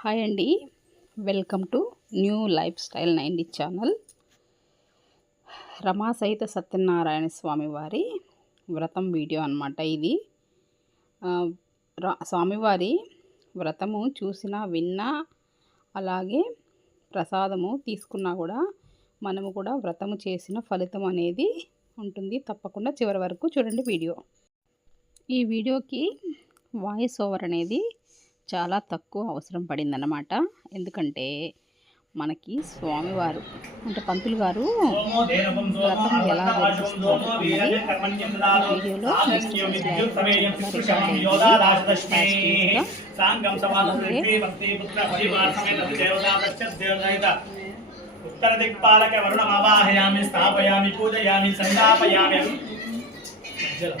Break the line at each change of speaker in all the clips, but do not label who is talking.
Hi అండి. Welcome to new life style ninety channel. Rama సహిత సత్యనారాయణ స్వామి వారి వ్రతం వీడియో అన్నమాట ఇది. రా- స్వామివారి వ్రతము చూసినా విన్నా అలాగే ప్రసాదము తీసుకున్నా కూడా మనము కూడా వ్రతము చేసిన ఫలితం అనేది ఉంటుంది. తప్పకుండా చివరి వరకు చూడండి వీడియో. ఈ వీడియోకి వాయిస్ ఓవర్ అనేది చాలా తక్కువ అవసరం పడిందన్నమాట. ఎందుకంటే మనకి స్వామివారు అంటే పంతులు గారు వ్రతం ఎలా వీడియోలో
ఉత్తర దిక్పాలక వరుణమావాహయామి స్థాపయామి పూజయామి సందాపయామి జలం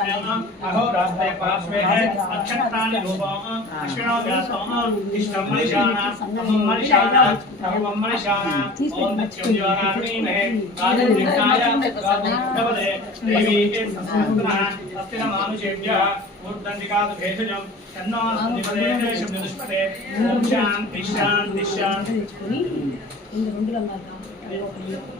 अहोरात्रे पार्श्वे अक्षत्राणि रूपाम अक्षरा व्यासम इष्टमणिशाना अममणिशाना अममणिशाना ओम दक्षिणाराणीमहे राजनिकाय राजनिकवदे देवी के संस्कृतः अस्तिन मानुषेभ्यः मूर्धन्तिकात् भेषजम् तन्नो निपदेशे शब्दनिष्पदे ओम शान्ति शान्ति शान्ति।
இந்த ரெண்டுல மாதிரி
தான்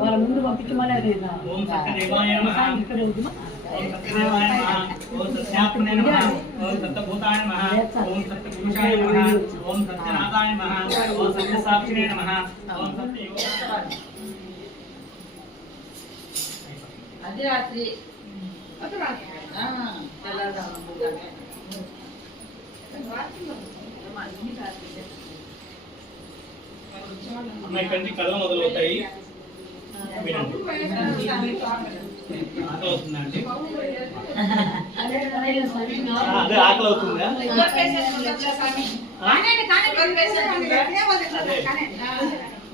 వాళ్ళ ముందు పంపించమనే
ఓం సత్యదేవాయ నమః
ఇక్కడ ఉంటున్నా
ఓం సత్యదేవాయ నమః ఓం సత్యాత్మనే నమః ఓం సత్యభూతాయ నమః ఓం సత్యపురుషాయ నమః ఓం సత్యనాథాయ నమః ఓం సత్యసాక్షినే నమః ఓం సత్య
అది రాత్రి
కంటి కథలు మొదలవుతాయి. ఆకలి అదే ఆకలి అవుతుందా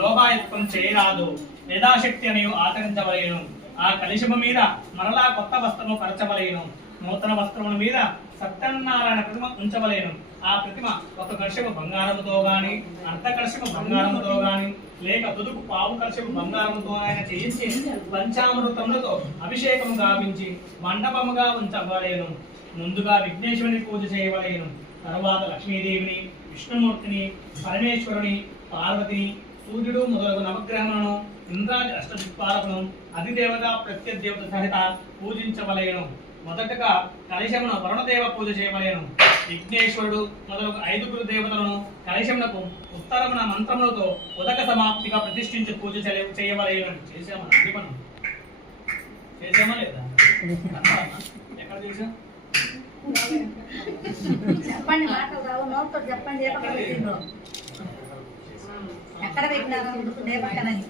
లోపాయత్వం చేయరాదు. యథాశక్తి అని ఆచరించవలేను ఆ కలిశమ మీద మరలా కొత్త వస్త్రము పరచవలేను నూతన వస్త్రముల మీద సత్యనారాయణ ప్రతిమ ఉంచవలేను ఆ ప్రతిమ ఒక కర్షపు బంగారముతో గాని అర్ధకర్షపు బంగారముతో గాని లేక దుదుకు పావు కర్షపు బంగారముతో ఆయన చేయించి పంచామృతములతో అభిషేకము గావించి మండపముగా ఉంచవలేను ముందుగా విఘ్నేశ్వరుని పూజ చేయవలేను తరువాత లక్ష్మీదేవిని విష్ణుమూర్తిని పరమేశ్వరుని పార్వతిని సూర్యుడు మొదలగు నవగ్రహములను ఇంద్రాది అష్టదిక్పాలకులను అధిదేవత ప్రత్యదేవత సహిత పూజించవలేను. మొదటగా కలశమును వరుణదేవ పూజ చేయవలేను. విఘ్నేశ్వరుడు మొదలగు ఐదుగురు దేవతలను కలశమునకు ఉత్తరమున మంత్రములతో ఉదక సమాప్తిగా ప్రతిష్ఠించి పూజ చేయ- చేయవలేను. చేసామా అది మనం చేసామా లేదా? ఎక్కడ చేసాం
చెప్పండి మాట చెప్పండి ఎక్కడ పెట్టినారు నే పక్కనని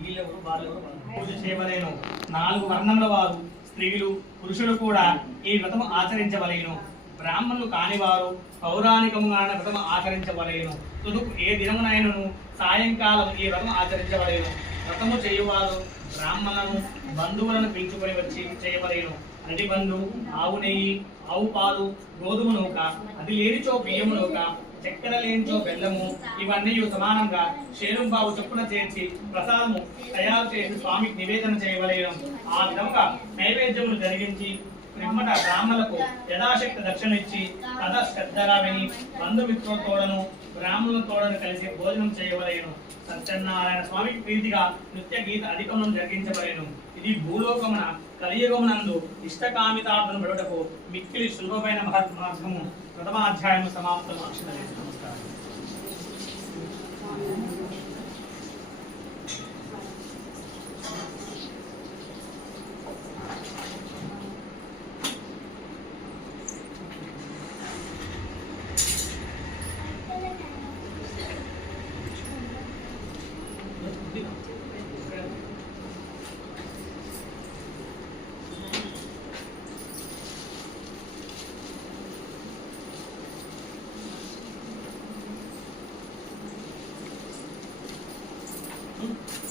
వీళ్ళెవరు? వాళ్ళెవరు? పూజ చేయవలేను. నాలుగు వర్ణముల వారు స్త్రీలు పురుషులు కూడా ఈ వ్రతము ఆచరించవలేను. బ్రాహ్మణులు కానివారు పౌరాణికముగా వ్రతము ఆచరించవలేను. తుదుకు ఏ దినమునైనను సాయంకాలం ఈ వ్రతం ఆచరించవలేను. వ్రతము చేయువారు బ్రాహ్మణులను బంధువులను పిలుచుకొని వచ్చి చేయవలేను. అరటి బంధు ఆవు నెయ్యి ఆవు పాలు గోధుమ నూక అది లేనిచో బియ్యము నూక చక్కెర లేనితో బెల్లము ఇవన్నీ సమానంగా షేరుంబాబు చొప్పున చేర్చి ప్రసాదము తయారు చేసి స్వామికి నివేదన చేయవలేను. ఆ విధంగా నైవేద్యములు జరిగించి బ్రహ్మట బ్రాహ్మణులకు యథాశక్తి దక్షిణ ఇచ్చి కథ శ్రద్ధగా విని బంధుమిత్రులతోడను బ్రాహ్మణులతోడను కలిసి భోజనం చేయవలేను. సత్యనారాయణ స్వామికి ప్రీతిగా నృత్య గీత అధికమును జరిగించవలేను. ఇది భూలోకమున కలియుగమునందు ఇష్టకామితార్థను పెడుటకు మిక్కిలి సులభమైన మహత్ మార్గము ప్రథమాధ్యాయము సమాప్తం అక్షరం నమస్కారం. 嗯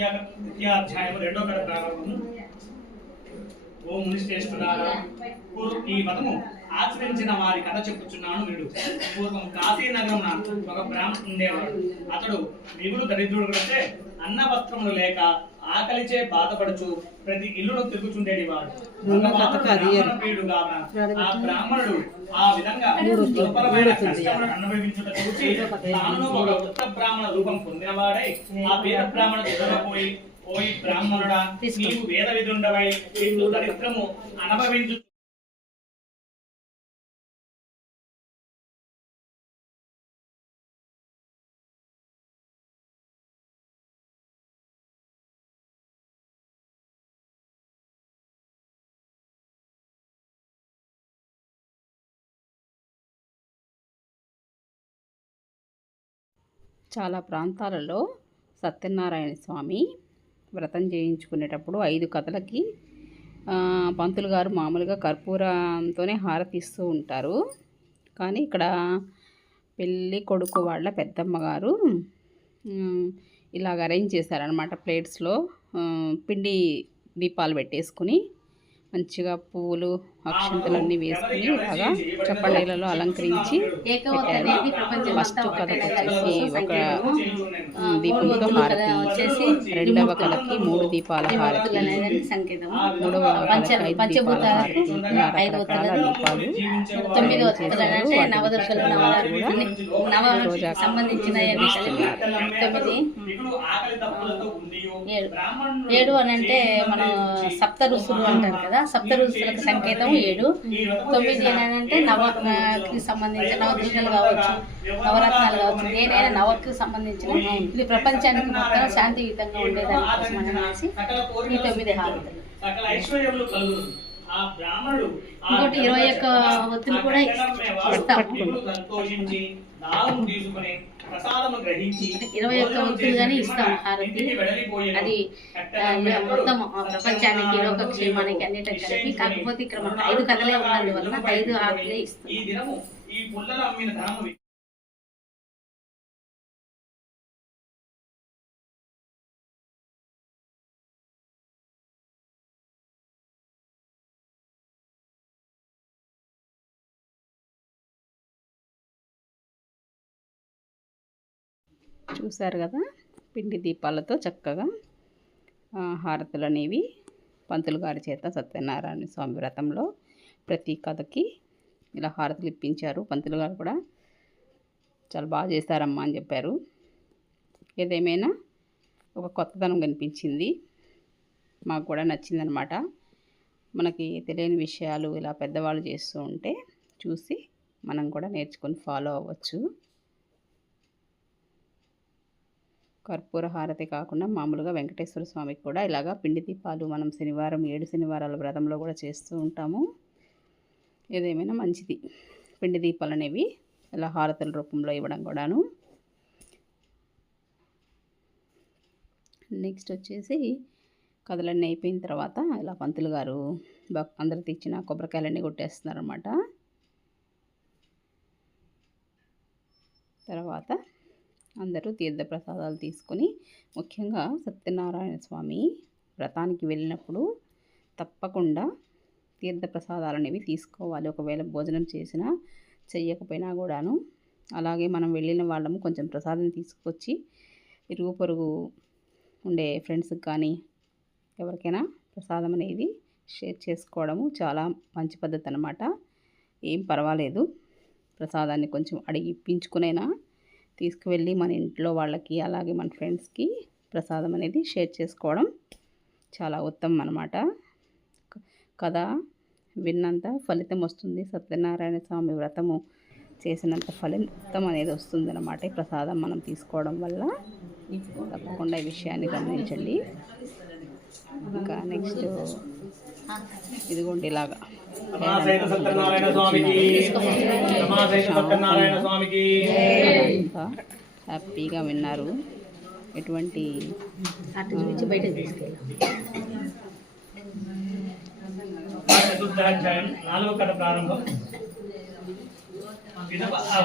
ద్వితీయ ద్వితీయాధ్యాయం రెండో కథ ప్రారంభము. ఓ మునిశ్రేష్ఠులారా పూర్వం ఈ మతము ఆచరించిన వారి కథ చెప్పుచున్నాను వీడు పూర్వం కాశీ నగరమున ఒక బ్రాహ్మణుడు ఉండేవాడు. అతడు మిగులు దరిద్రుడు కంటే అన్న వస్త్రములు లేక ఆకలిచే బాధపడుచు ప్రతి ఇల్లును తిరుగుచుండేది వాడు. ఆ బ్రాహ్మణుడు ఆ విధంగా కష్టములను అనుభవించుట చూసి తాను ఒక ఉత్త బ్రాహ్మణ రూపం పొందినవాడై ఆ పేద బ్రాహ్మణ పోయి పోయి బ్రాహ్మణుడా నీవు వేద విధుండవై దరిద్రము అనుభవించు
చాలా ప్రాంతాలలో సత్యనారాయణ స్వామి వ్రతం చేయించుకునేటప్పుడు ఐదు కథలకి పంతులు గారు మామూలుగా కర్పూరంతోనే హారతి ఇస్తూ ఉంటారు. కానీ ఇక్కడ పెళ్ళి కొడుకు వాళ్ళ పెద్దమ్మ గారు ఇలాగ అరేంజ్ చేశారనమాట ప్లేట్స్లో. పిండి దీపాలు పెట్టేసుకుని మంచిగా పువ్వులు అక్షంతలన్నీ వేసుకుని ఇలాగా చప్పడీలలో అలంకరించి
ఏకవత
పెట్టారు ఫస్ట్ కథ
ఒకటే
వచ్చేసి ఒక దీపంతో హారతి
వచ్చేసి
రెండవ కళకి మూడు దీపాల హారతి. మూడవ
పంచ
కళకి ఐదు దీపాల
పంచభూతాలు
హారతి. ఇలా
ఐదు
రకరకాల
ఒత్తులు
దీపాలు
తొమ్మిది
చేశారు. రోజా
సంబంధించిన తొమ్మిది. ఏడు. ఏడు అని అంటే మనం సప్త ఋషులు అంటారు కదా. సప్త ఋషులకు సంకేతం
ఏడు తొమ్మిది ఏంటంటే నవకి సంబంధించిన నవదుర్గలు కావచ్చు నవరత్నాలు కావచ్చు నేనైనా నవకి సంబంధించిన ఇది ప్రపంచానికి మొత్తం శాంతియుతంగా ఉండేదానికోసం అనేసి ఈ తొమ్మిది హారతులు ఇంకోటి ఇరవై ఒక్క ఒత్తులు కూడా ఇస్తాం. ఇరవై ఒక్క ఒత్తులు కానీ ఇస్తాం హారతి. అది మొత్తం ప్రపంచానికి లోకక్షేమానికి అన్నిటికి కలిపి కాకపోతే ఇక్కడ మనకు ఐదు కథలే ఉన్నందువలన ఐదు హారతులే ఇస్తాం
చూశారు కదా? పిండి దీపాలతో చక్కగా హారతులు అనేవి పంతులు గారి చేత సత్యనారాయణ స్వామి వ్రతంలో ప్రతి కథకి ఇలా హారతులు ఇప్పించారు. పంతులు గారు కూడా చాలా బాగా చేశారమ్మా అని చెప్పారు. ఏదేమైనా ఒక కొత్తదనం కనిపించింది. మాకు కూడా నచ్చిందనమాట. మనకి తెలియని విషయాలు ఇలా పెద్దవాళ్ళు చేస్తూ ఉంటే చూసి మనం కూడా నేర్చుకొని ఫాలో అవ్వచ్చు. కర్పూర హారతి కాకుండా మామూలుగా వెంకటేశ్వర స్వామికి కూడా ఇలాగా పిండి దీపాలు మనం శనివారం ఏడు శనివారాల వ్రతంలో కూడా చేస్తూ ఉంటాము. ఏదేమైనా మంచిది. పిండి దీపాలు అనేవి ఇలా హారతుల రూపంలో ఇవ్వడం కూడాను. నెక్స్ట్ వచ్చేసి కథలన్నీ అయిపోయిన తర్వాత ఇలా పంతులు గారు అందరికి ఇచ్చిన తెచ్చిన కొబ్బరికాయలన్నీ కొట్టేస్తున్నారన్నమాట తర్వాత అందరూ తీర్థప్రసాదాలు తీసుకొని ముఖ్యంగా సత్యనారాయణ స్వామి వ్రతానికి వెళ్ళినప్పుడు తప్పకుండా తీర్థప్రసాదాలు అనేవి తీసుకోవాలి. ఒకవేళ భోజనం చేసినా చెయ్యకపోయినా కూడాను. అలాగే మనం వెళ్ళిన వాళ్ళము కొంచెం ప్రసాదం తీసుకొచ్చి ఇరుగు పొరుగు ఉండే ఫ్రెండ్స్కి కానీ ఎవరికైనా ప్రసాదం అనేది షేర్ చేసుకోవడము చాలా మంచి పద్ధతి అన్నమాట ఏం పర్వాలేదు. ప్రసాదాన్ని కొంచెం అడిగి ఇప్పించుకునైనా తీసుకువెళ్ళి మన ఇంట్లో వాళ్ళకి అలాగే మన ఫ్రెండ్స్కి ప్రసాదం అనేది షేర్ చేసుకోవడం చాలా ఉత్తమం అనమాట కథ కదా విన్నంత ఫలితం వస్తుంది. సత్యనారాయణ స్వామి వ్రతము చేసినంత ఫలితం అనేది వస్తుందన్నమాట ఈ ప్రసాదం మనం తీసుకోవడం వల్ల తప్పకుండా ఈ విషయాన్ని గమనించండి. ఇంకా నెక్స్ట్ ఇదిగోండి ఇలాగా.
రమాసైత సత్యనారాయణ స్వామికి. రమాసైత సత్యనారాయణ స్వామికి.
అంతా హ్యాపీగా విన్నారు. ఎటువంటి
చతుర్థాధ్యాయం నాలుగో కథ ప్రారంభం.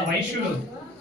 వైశ్యుడు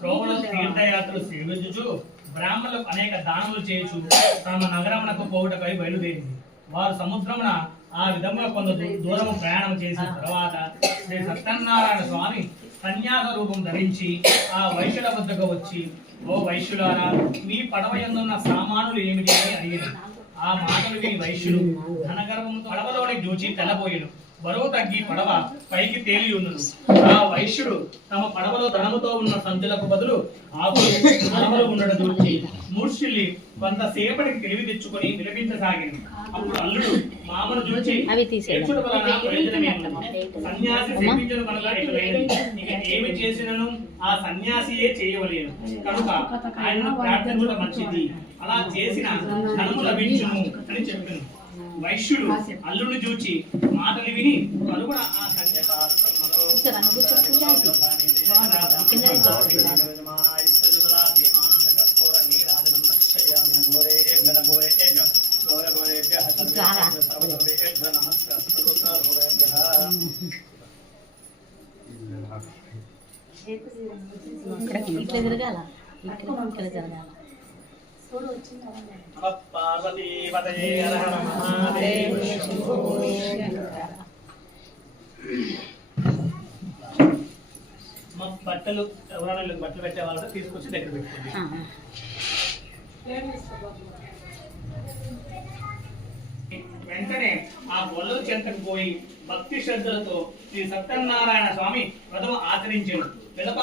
రోమలో తీర్థయాత్రలు సేవించుచు బ్రాహ్మణులకు అనేక దానములు చేయొచ్చు తమ నగరమునకు పోవుటకై బయలుదేరింది. వారు సముద్రమున ఆ విధంగా కొంత దూరం ప్రయాణం చేసిన తర్వాత శ్రీ సత్యనారాయణ స్వామి సన్యాస రూపం ధరించి ఆ వైశ్యుల వద్దకు వచ్చి ఓ వైశ్యులారా మీ పడవ ఎందున్న సామానులు ఏమిటి? అని అడిగారు ఆ మాటలు విని వైశ్యుడు ధనగర్వము పడవలోని దూచి తెల్లబోయెను. బరువు తగ్గి పడవ పైకి తేలి ఉన్నది. ఆ వైశ్యుడు తమ పడవలో ధనముతో ఉన్న సంచులకు బదులు ఆకులు ఉండడం చూచి మూర్షిల్లి కొంతసేపటికి తెలివి తెచ్చుకొని విలపించసాగింది అప్పుడు అల్లుడు మామను చూచి
అవి తీసేయడం.
"ఏడ్చుట వలన ప్రయోజనమేముంది? సన్యాసి సేవించడు కనుక ఇటులైనది. ఇక ఏమి చేసినను ఆ సన్యాసియే చేయవలేను కనుక ఆయనను ప్రార్థించడం మంచిది. అలా చేసిన ధనము లభించును అని చెప్పాను. వైశ్యుడు అల్లుని చూచి మాటలు విని ఆ.
కింద నుంచి రారా.
ఇక్కడ
ఇక్కడ ఇక్కడ జరగాల
బట్టలు ఎవరైనా బట్టలు పెట్టే వాళ్ళు తీసుకొచ్చి దగ్గర పెట్టుకోండి వెంటనే ఆ గొల్లల చెంతకు పోయి భక్తి శ్రద్ధలతో శ్రీ సత్యనారాయణ స్వామి వ్రతం ఆచరించాడు. పిదప